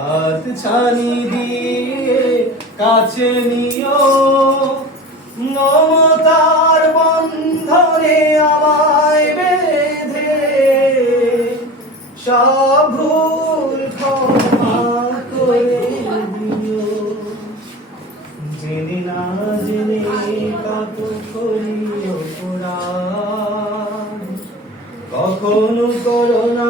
হাত ছানি দিয়ে কাছে নিও। মমতার বন্ধনে আমায় বেঁধে। সব ভুল দিও। জেনে না কখনো করো না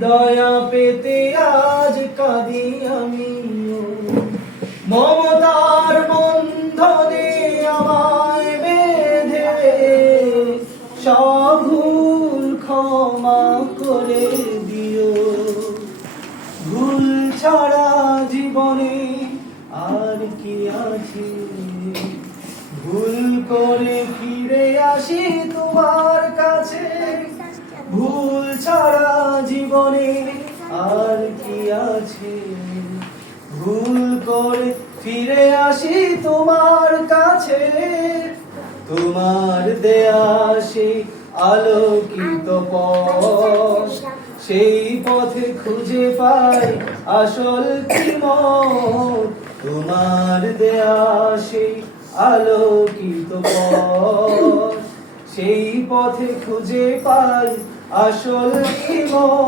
দয়া পেতে আজ কাঁদি আমি মমতার বন্ধনে আমায় বেঁধে সব ভুল ক্ষমা করে দিও। ভুল ছাড়া জীবনে আর কি আছে? ভুল করে ফিরে আসি তোমার কাছে। ভুল ছাড়া জীবনে আর কি আছে? ভুল করে ফিরে আসি তোমার কাছে। তোমার দেয়া সেই আলোকিত পথ সেই পথে খুঁজে পাই আসল কি তোমার দেয়া সেই আলোকিত পথ সেই পথে খুঁজে পাই আসল কি মত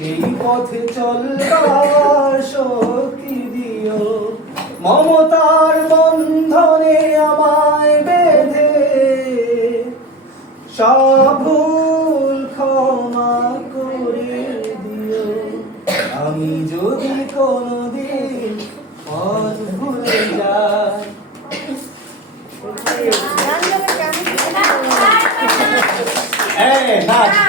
সেই পথে চলবার শক্তি দিও। মমতার বন্ধনে আমায় বেঁধে। সব ভুল ক্ষমা করে দিও। আমি যদি কোনোদিন পথ ভুলে যাই। নাচ।